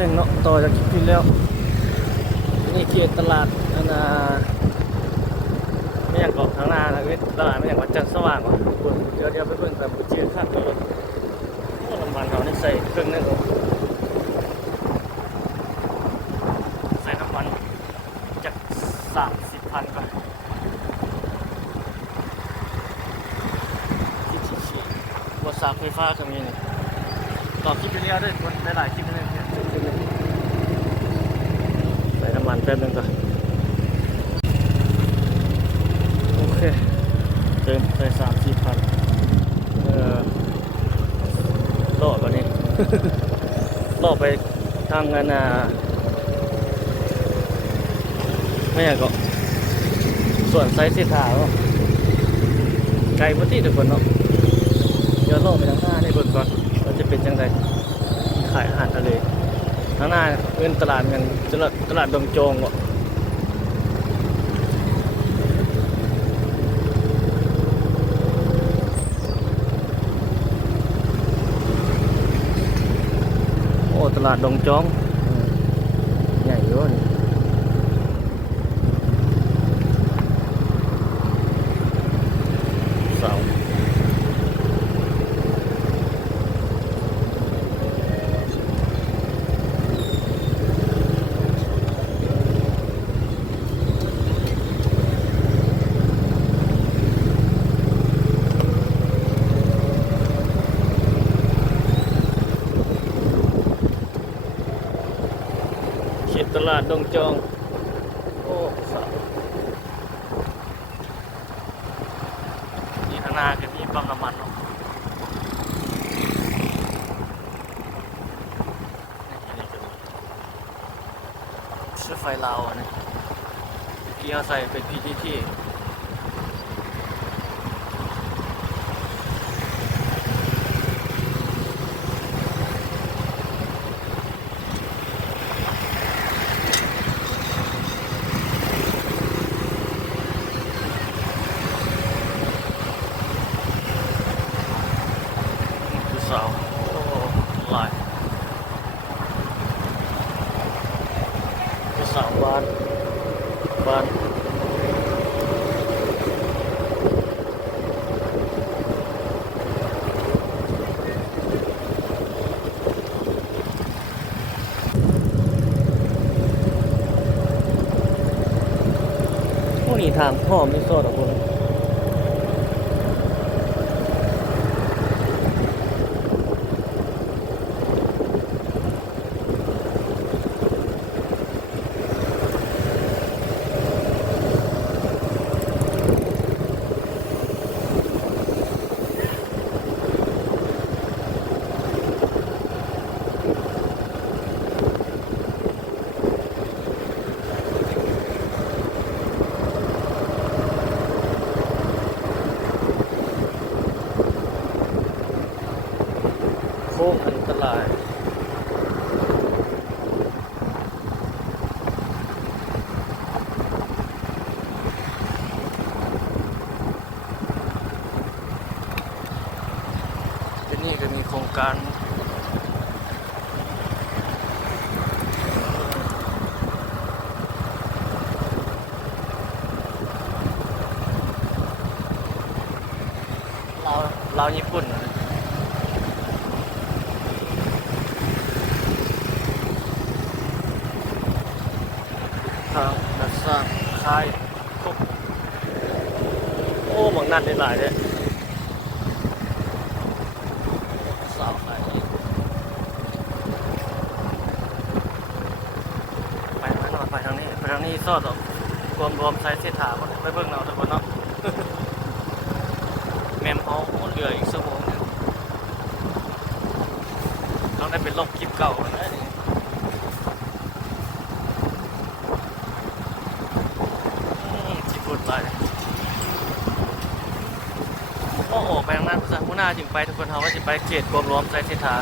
หนึ่งเนาะต่อจากคลิปที่แล้วนี่เขตตลาดอันน่ะไม่อยากเกาะทางหน้านะตลาดไม่อยากวัดจันทร์สว่างว่ะเดี๋ยวไปเบิ่งตามกุญแจข้างรถโอ้น้ำมันเขานี่ใส่เครื่องนึงใส่น้ำมันจาก30,000ก่อนบทสากไฟฟ้าก็มีนี่ต่อคลิปที่แล้วด้วยคนได้หลายคลิปเลยใส่น้ำมันแป๊บนึงก่อนโอเคเติมใส่30,000โลดวันนี้ โลดไปทางกันไม่อยากก็ส่วนไซส์สีขาวไกลพอดีทุกคนเนาะเดี๋ยวโลดไปทางหน้านี่เบิ่งก่อนว่าจะเป็นจังไดขายอาหารทะเลทางหน้าเป็นตลาดกันตลาดดงโจงบ่โอ้ตลาดดงจองใหญ่อยู่นี่เสาเขตตลาดดงจองโอ้เสานี่ข้างหน้าก็มีปั๊มน้ำมันเนาะนี่ก็มีรถไฟลาวอันนี้ที่เขาใส่เป็น PTT คือเสาโอ้หลายคือเสาบ้านพวกนี้ทางพ่อไม่สดหรอกคุณโค้งอันตรายที่นี่ก็มีโครงการลาวญี่ปุ่นทางดัดสร้างค่ายครบโอ้บางนัดได้หลายเลยสาวขายไปทางนั้นไปทางนี้ซอดออกรวมไซส์เสถาไปเบิ่งเราทุกคนเนาะ แมมเอาเหลืออีกชั่วโมงนึงต้องได้เป็นลบคลิปเก่าแล้วนะจีพูดไปโอ้โหไปทางนั้นภาษาหัวหน้าจึงไปทุกคนเขาว่าจะไปเขตรวมไซส์เสถา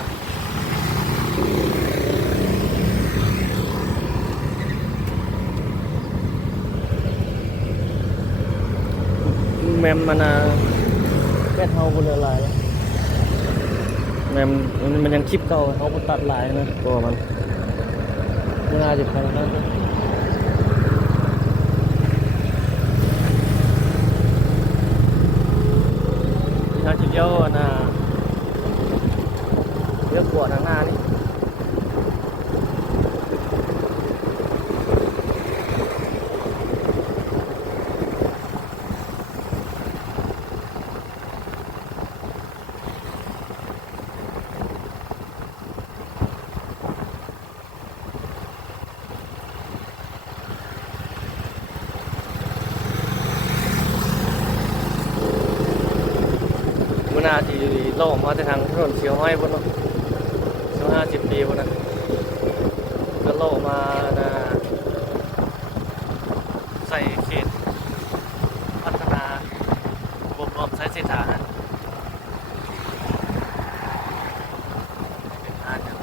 แมมมันแม่เท่าบุเรือลายแมมมันยังคลิปเก่าเขาตัดลายนะตัวมัน น่าจะไปนั่นน่าจะเลี้ยวนะเลี้ยวขวาทางหน้านี่มันน่าจะล่อมาแต่ทางถนนเชียวห้อยบนเนาะเชียว50 ปีบนนะก็ล่อมานะใส่เขตพัฒนาบวกรอบใช้เศรษฐาฮะเป็นอ่านอย่าง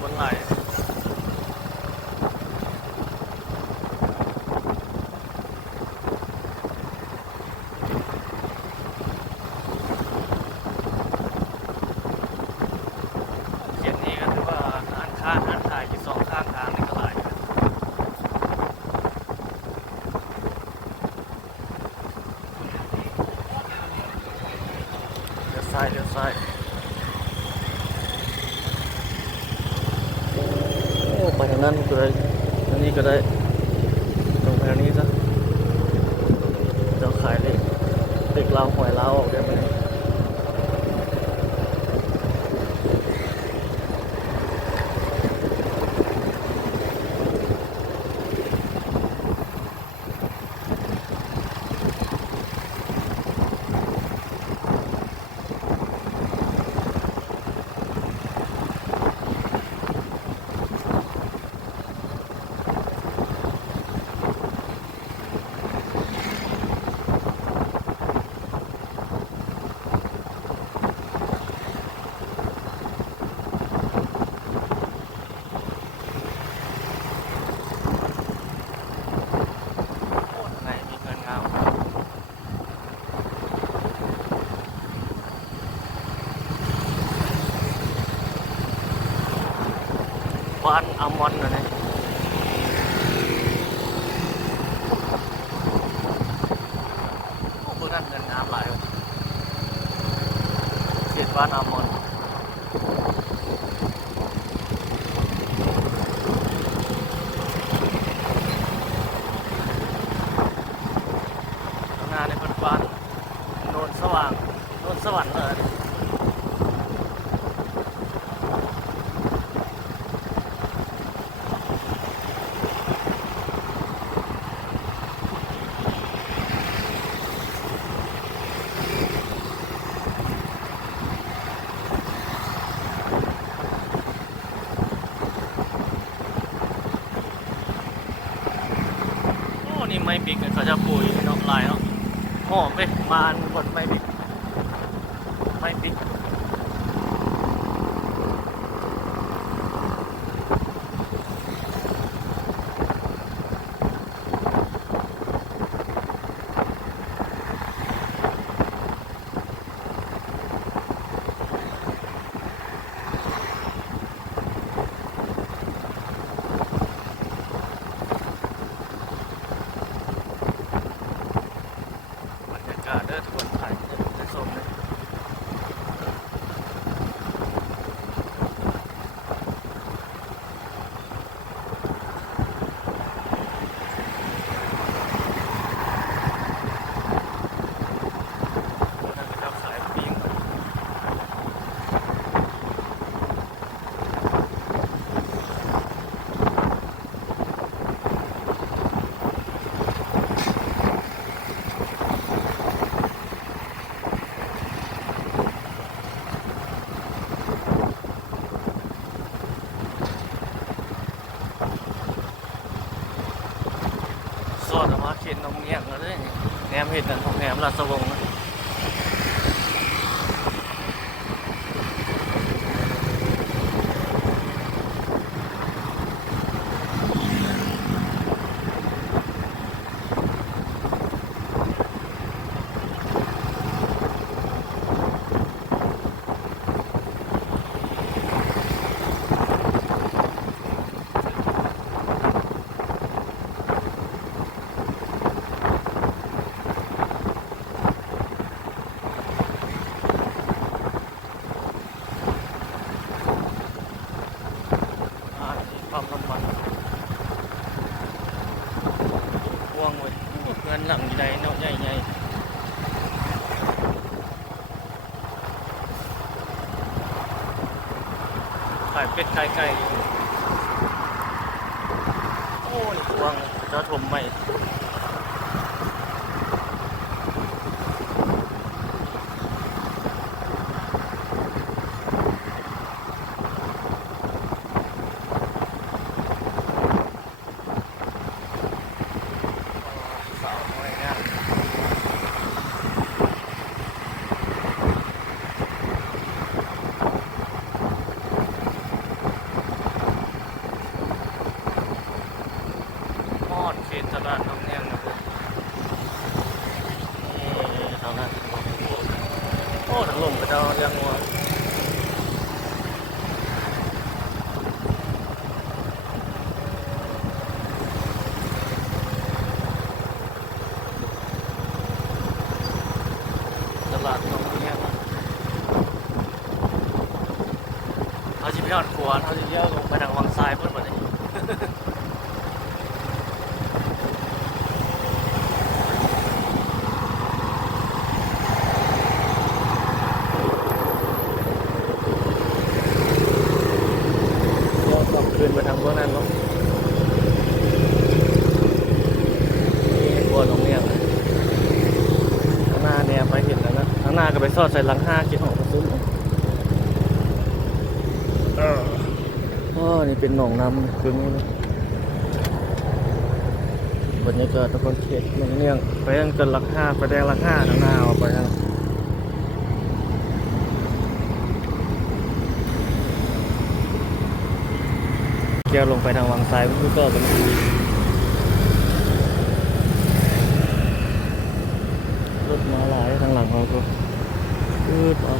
คนหลายเขียนนี้ก็ถือว่าอ่านค้าอ่านขายอยู่สองข้างทางนี่ก็หลายอยู่เลี้ยวซ้ายเลี้ยวซ้ายโอ้ไปทางนั้นก็ได้ทางนี้ก็ได้ตรงไปทางนี้ซะเจ้าขายเด็กลาวหอยลาวออกได้ไหมโอ้ทางไหนมีเงินงามบ้านอัลมอนด์นะเนี่ยโอ้เบิ่งนั่นเงินงามหลายว่ะเขตบ้านอัลมอนด์ข้างหน้าในเพิ่นบ้านโนนสว่างโนนสวรรค์เลย โอ้นี่ไม้บิ๊กเนี่ยเขาจะปลูกอยู่เนาะลายเนาะหอมไปมาอันบนไม้บิ๊กไม้บิ๊กบรรยากาศเด้อทุกคนถ่ายได้ชมเลยนั่นก็จะขายปิ้งสอดออกมาเข็นนมเงี้ยงแล้วเลยแหนมเห็ดนั่นของแหนมราชวงศ์นะ ปั๊มน้ำมันพวงไว้เงินหลังใหญ่เนาะใหญ่ๆขายเป็ดขายไก่โอ้นี่พวงจะถมใหม่สาวน้อยงามมอดเขตตลาดน้องแห้งนะครับนี่ทางนั้นโอ้ถังลมกระเจ้าเลี้ยงวัวตลาดน้องแห้งเขาจะไปยอดขวานเขาจะเลี้ยวลงไปทางวังทรายเพื่อนบ่ได้เรากลับคืนไปทางพวกนั้นเนาะนี่บัวลงเนี่ยเลยข้างหน้าเนี่ยไปเห็นแล้วนะข้างหน้าก็ไปซอดใส่หลังห้าคิดออกมาซื้ออ๋อนี่เป็นหนองน้ำคือนี่นะบรรยากาศตะกอนเขตเมืองเนี่ยไปยังเกินหลักห้าไปแดงหลักห้าข้างหน้าออกไปทางเกี่ยวลงไปทางวังทรายมันก็เป็นรถมาหลายทางหลังเขาก็ออก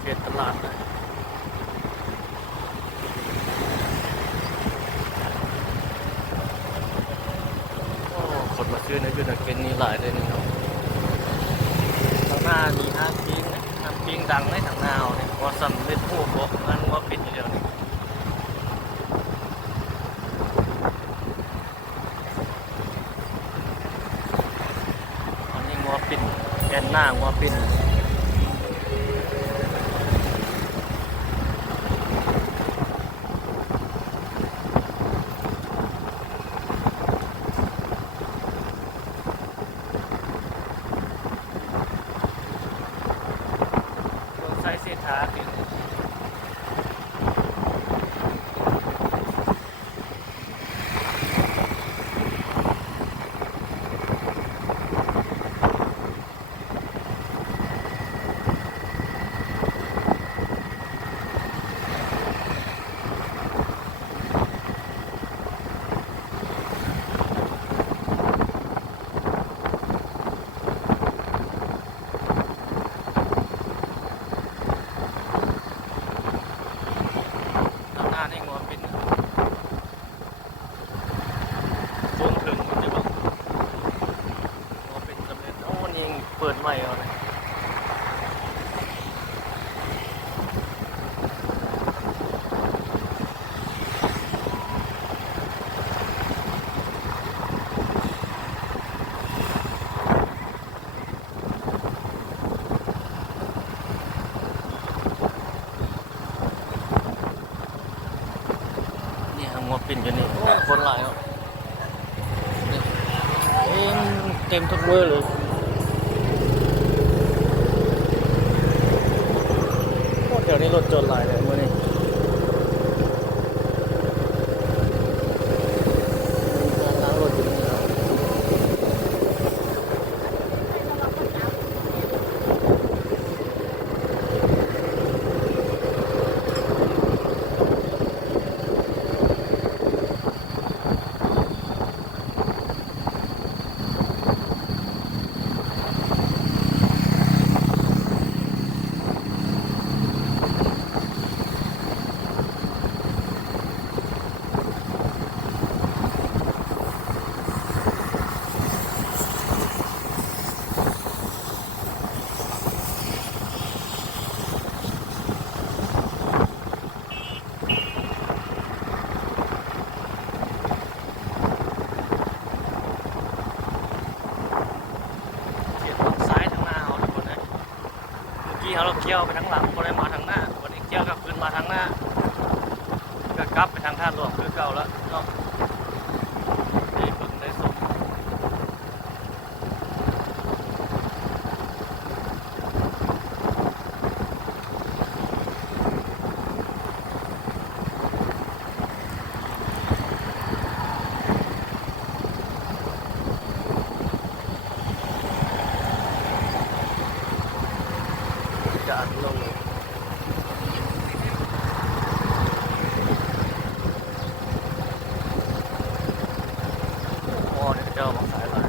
เขตตลาดเลยโอ้คนมาซื้อในจุดนักเก็ตนี่หลายเลยนี่เนาะทางหน้ามีห้างปิ้งนะห้างปิ้งดังในทางนาวเนี่ยว่าสำเร็จรูปบอกงานว่าปิดอยู่เดียวนี่อันนี้งัวปิดแกนหน้างัวปิดใส่เศษขาปิดทางหน้านี่งัวปิดนะรวมถึงมันจะบอกงัวปิดสำเร็จโอ้นี่ยังเปิดใหม่เอาเลยนี่งัวปิดอยู่นี่โอ้คนหลายอ่ะเต็มทุกเบอร์เลยโอ้แถวนี้รถจอดหลายเลยเมื่อนี้ล้างรถอยู่นี่ครับ กี้เขาเราเกี่ยวไปทางหลังพอได้มาทางหน้าวันนี้เกี่ยวกับคืนมาทางหน้าก็กลับไปทางท่าหลวงคือเก่าแล้วเนาะได้เบิ่งได้สมจะอัดลงอ๋อเนี่ยเจ้ามาขายมา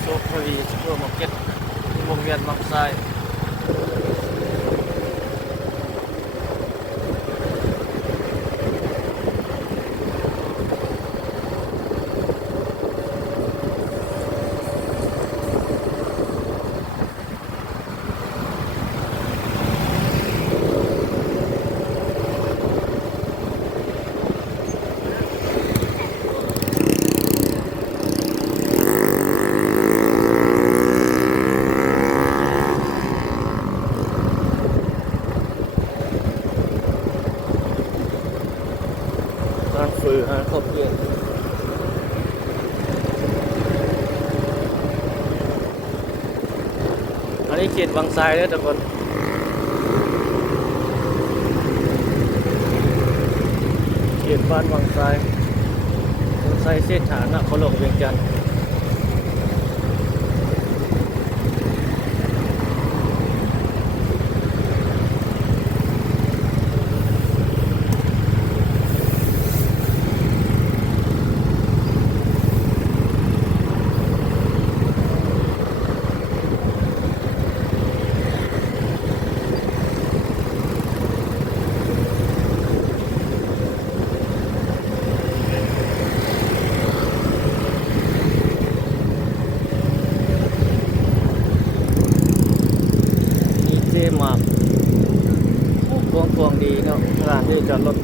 โชคทวีซูเปอร์มาร์เก็ตวงเวียนบางไทรร้านฟือร้านข้าวเปียกอันนี้เขตบางไทรเลยทุกคนเขตบ้านบางไทรบางไทรเส้นฐานนะเขาลงเวียงจันทร์มีเจมากกวางดีเนาะร้านที่จอดรถ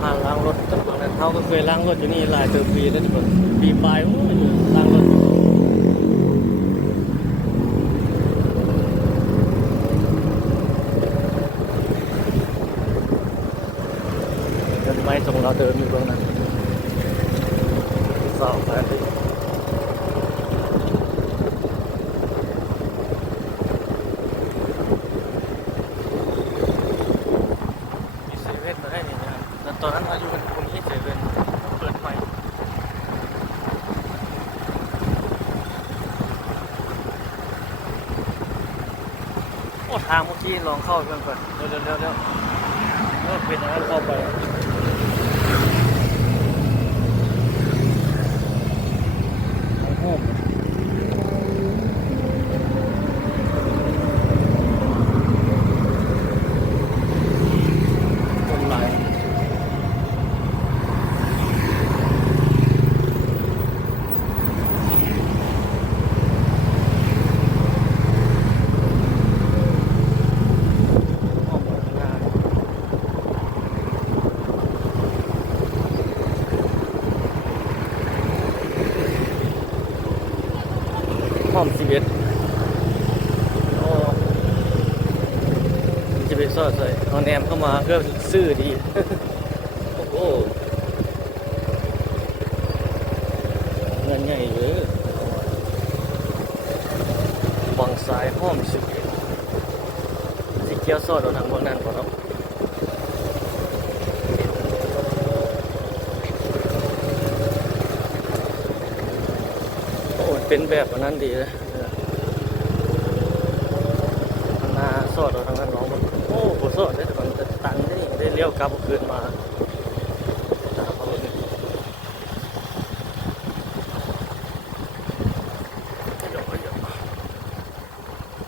ผ่านล้างรถตั้งแต่เขาก็เคยล้างรถอยู่นี่หลายปีแล้วทุกคนปีปลายโอ้ยล้างรถเดินไม้ตรงเราเดินอยู่ตรงนั้นสาวแฟนมีเซเว่นมาให้นี่นะแต่ตอนนั้นอายุมันคงที่เซเว่นเปิดใหม่โอ้ทางเมื่อกี้ลองเข้าไปก่อนเร็วเป็นอย่างนั้นเข้าไปทางโฮมต้นไม้ห้อมข้างหน้าห้อม11โอ้จะไปซอดใส่เอาแนมเข้ามาเพื่อซื้อดี โอ้โหเงินใหญ่เยอะฝั่งซ้ายห้อม11สีเขียวซอดเอาทางพวกนั้นก่อนเนาะโอ้เป็นแบบนั้นดีเลยข้างหน้าซอดเอาทางนั้นน้องมันโอ้โหซอดได้แต่มันจะตันได้ได้เลี้ยวกลับคืนมาตามเขาเลย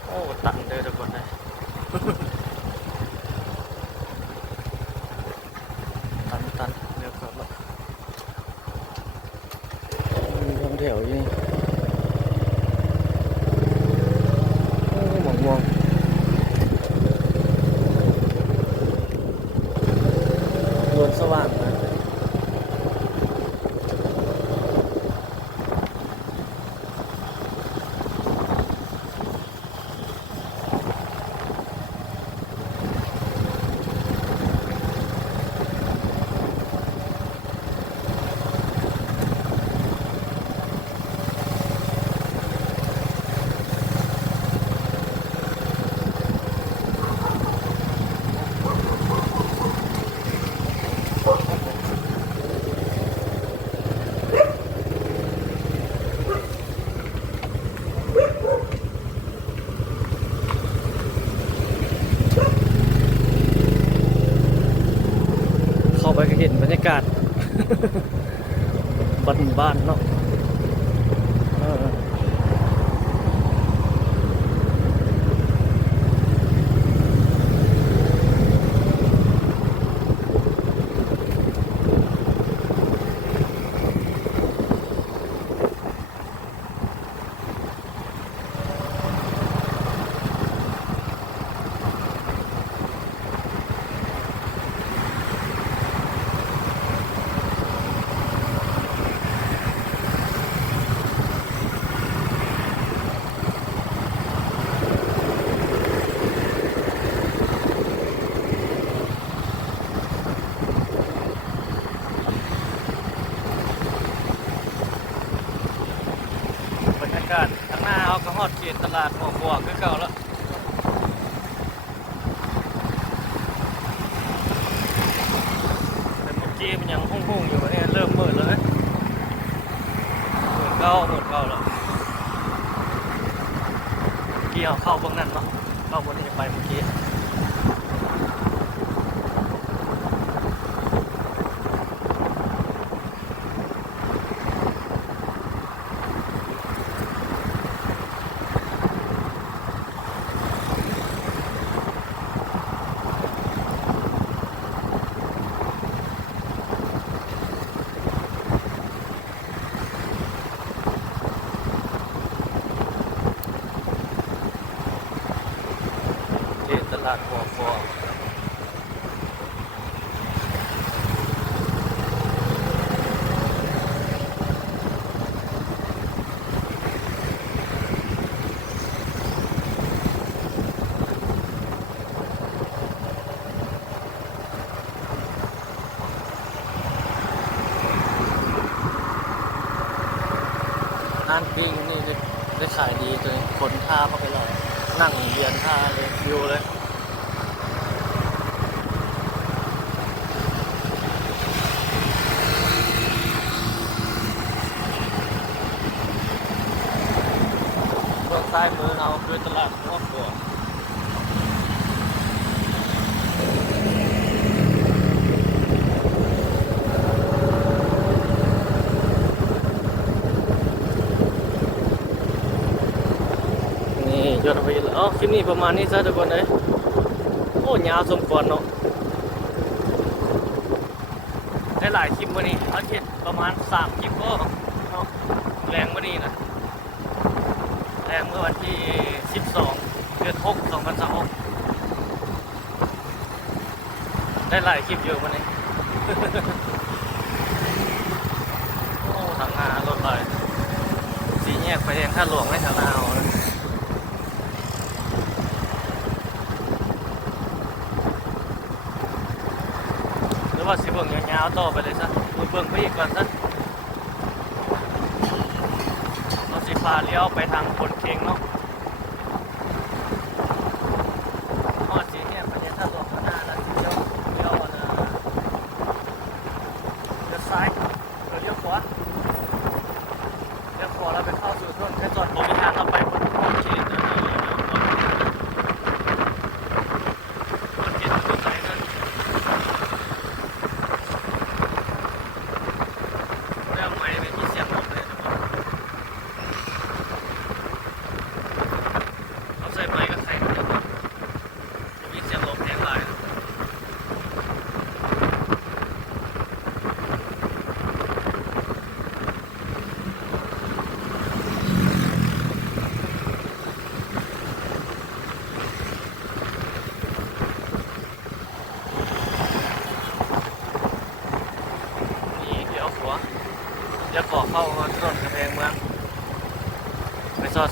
โอ้ตันเลยทุกคนเลย ตันเดี๋ยวครับแล้วมีทำแถวอยู่นี่โอ้หมองม่วงนวลสว่างนะเข้าไปก็เห็นบรรยากาศ บ้านๆเนาะเออรรยากาศข้างหน้าเอาก็ฮอดเขตตลาดหัวขวางคือเก่าแล้วแต่เมื่อกี้มันยังหุ่งๆอยู่เนี่ยเริ่มมืดแล้วนะหมดเก่าแล้วเมื่อกี้เอาเข้าเบื้องนั้นเนาะเข้าบนนี้ไปเมื่อกี้เขตตลาดหัวขวางร้านปิ้งนี่ได้ขายดีจนคนท่าเข้าไปเลยนั่งเรียนท่าเลยฟิวเลยเบื้องซ้ายมือเราคือตลาดหัวขวางนี่ยอดไปแล้วอ๋อคลิปนี้ประมาณนี้ซะทุกคนเลยโอ้ยาวสมควรเนาะได้หลายคลิปวันนี้เอาคิดประมาณ3คลิปก็เนาะแรงวันนี้นะแรงเมื่อวันที่12 เดือน 6 2026ได้หลายคลิปเยอะวันนี้ โอ้ทางหน้ารถเลยสีแยกไฟแดงท่าหลวงไม่ทางหน้าเอานะหรือว่าสิเบิ่งยาวๆต่อไปเลยซะเบิ่งไปอีกก่อนซะเราสิพาเลี้ยวไปทางคนเค็งเนาะอ๋อสีแยกไฟแดงท่าหลวงข้างหน้าแล้วเลี้ยวนะเลี้ยวซ้ายเลี้ยวขวาแล้วไปเข้าสู่ต้นแค่จอดบริหารเราไปบนเขตต้นเขตต้นไหนนั่นแล้วไม่มีเสียงรถเลยนะ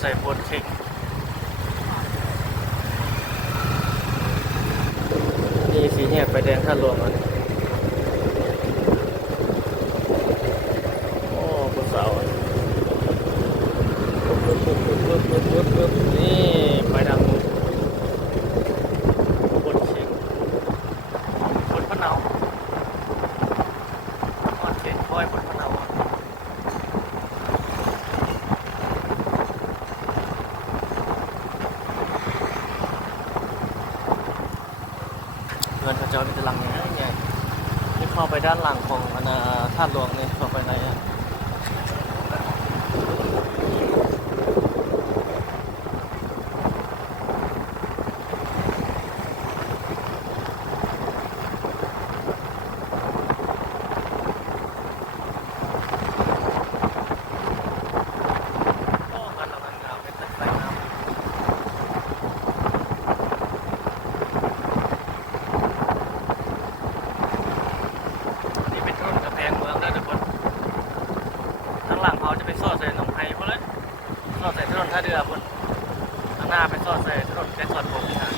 ส่โพดเค้กนี่สีแยกไฟแดงท่าหลวงอ่ะโอ้ผู้สาวอ่ะปึ๊บนี่ไฟดังโพดเค้กบนพะเนาโพดเค้กคอยบนพะเนาเงินพระเจ้ามีแต่หลังใหญ่ๆที่เข้าไปด้านหลังของธาตุหลวงนี่เข้าไปในโอ้กันแล้วกันครับเป็นตึกไฟน้ำนี่เป็นถนนกำแพงเมืองนะทุกคนทางหลังเขาจะไปซอดใส่หนองไผ่หมดเลยซอดใส่ถนนท่าเรือพุ่นข้างหน้าไปซอดใส่ถนนแกสอดผมนี่ฮะ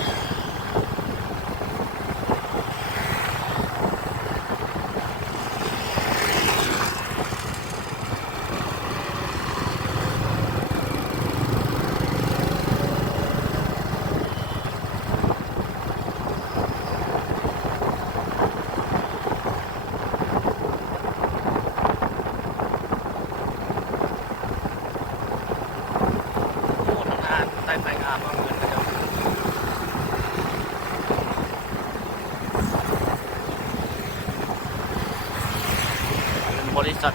โอ้ทางหน้าใต้ไฟงามมากเหมือนกันจะเป็นบริษัท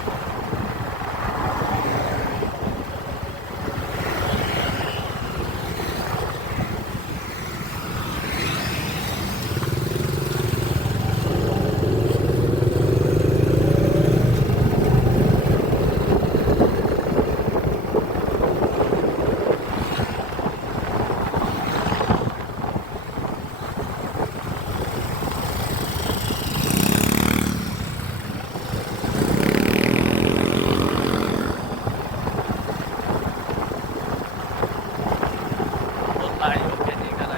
รถไฟรถเข็นอีกอะไร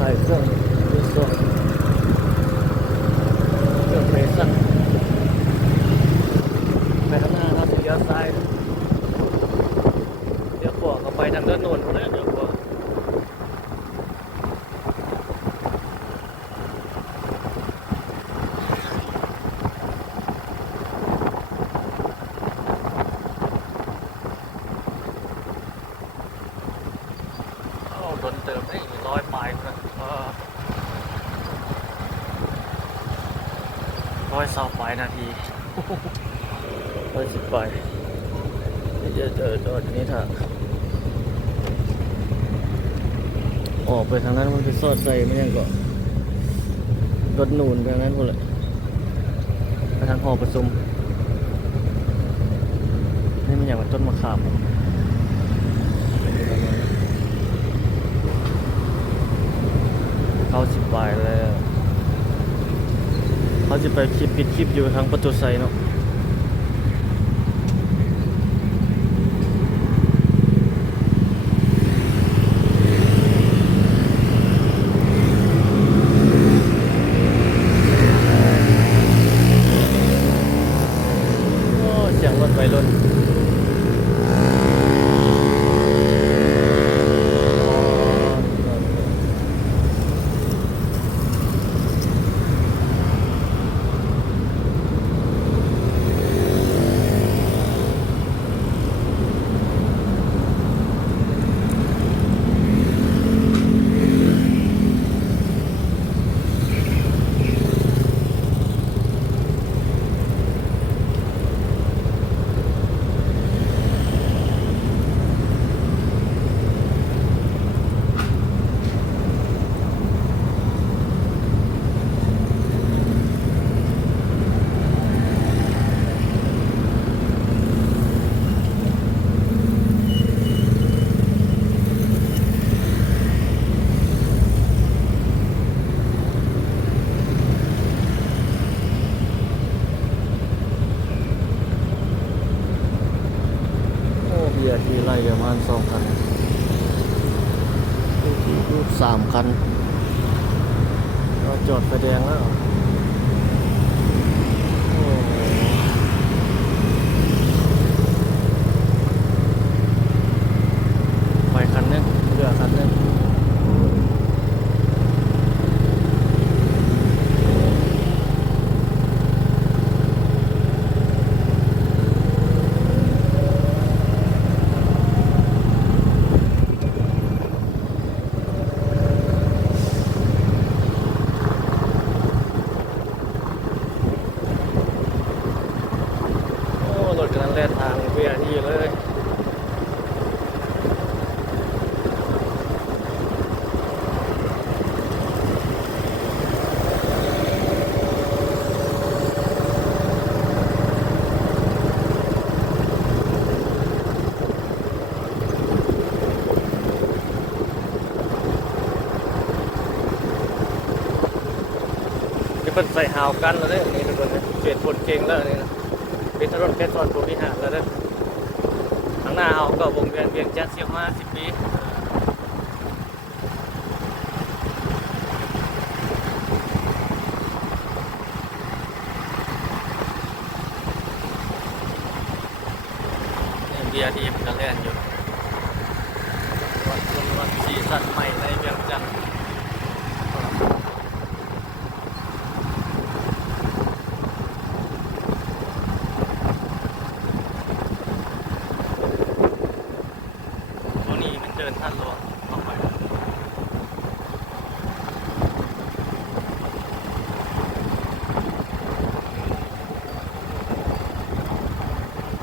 ใส่เครื่องดูดซ่วมเครื่องเพรสชั่นไปข้างหน้าเราสีเลี้ยวซ้ายเดี๋ยวขวาก็ไปทางด้านโน้นคนนี้เดี๋ยวขวาโอ้โดนเติมได้100 ปลายคน120 ปลายนาที110 ปลายเดี๋ยวทีนี้ถ้าออกไปทางนั้นมันไปซอดใส่ไม่ยังก็รถหนูนไปทางนั้นหมดเลยไปทางหอประชุมนี่มันอย่างว่าต้นมะขาม90 ปลายแล้วเขาจะไปปิดคลิปอยู่ทางประตูไซเนาะโอ้เสียงรถไปรถ 2 คันรูป3 คันก็จอดไฟแดงแล้วโอ้ไฟคันนึงเรือคันนึงรถกำลังแล่นทางเวียที่เลยที่เป็นใส่หาวกันแล้วเนี่ยนี่ทุกคนเนี่ยเปลี่ยนผลเก่งแล้วนี่นะเป็นถนนแค่ซอยภูมิหารแล้วเนี่ยทางหน้าเอาก็วงเวียนเวียงจันทร์เสียมา10 ปีเบียร์ที่มันก็เล่นอยู่วันสีสันใหม่ในเวียงจันทร์ตัวนี้มันเดินท่านหลวงออกไป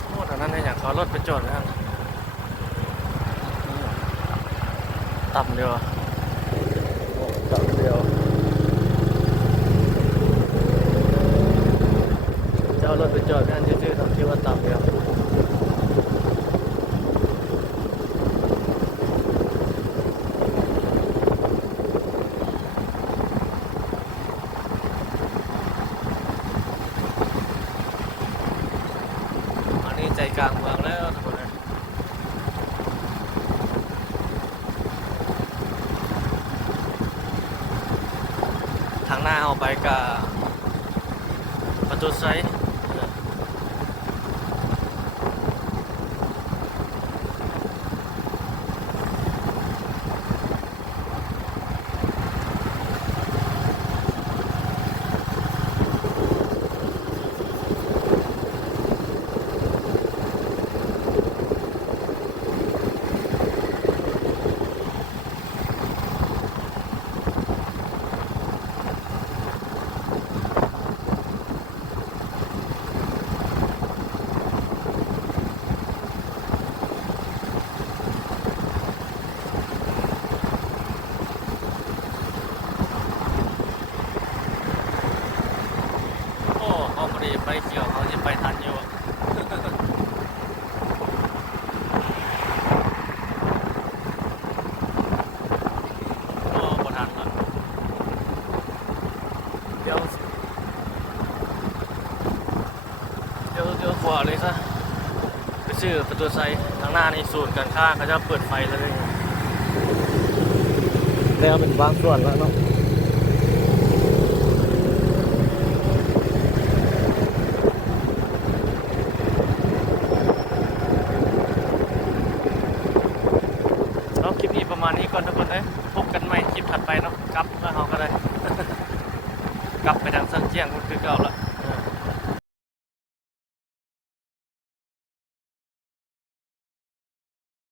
โอ้ทางนั้นเนี่ยอยากขอรถไปจอดแล้วต่ำเดียวโอ้ต่ำเดียวจะเอารถไปจอดกันชื่อๆต้องคิดว่าต่ำเดียวอันนี้ใจกลางเมืองแล้วทุกคนเลยทางหน้าเอาไปกับประตูไซด์เขาพอดีไฟเขียวเขาจะไปทันอยู่โอ้พอทันละเดี๋ยวขวาเลยซะไปซื้อประตูไซด์ทางหน้าในศูนย์การค้าเขาจะเปิดไฟแล้วด้วยแล้วเป็นบางส่วนแล้วเนาะคลิปนี้ประมาณนี้ก่อนทุกคนเลยพบกันใหม่คลิปถัดไปเนาะกลับเมื่อเขาก็ได้ กลับไปทางสันเจียงคุณคือเก่าละ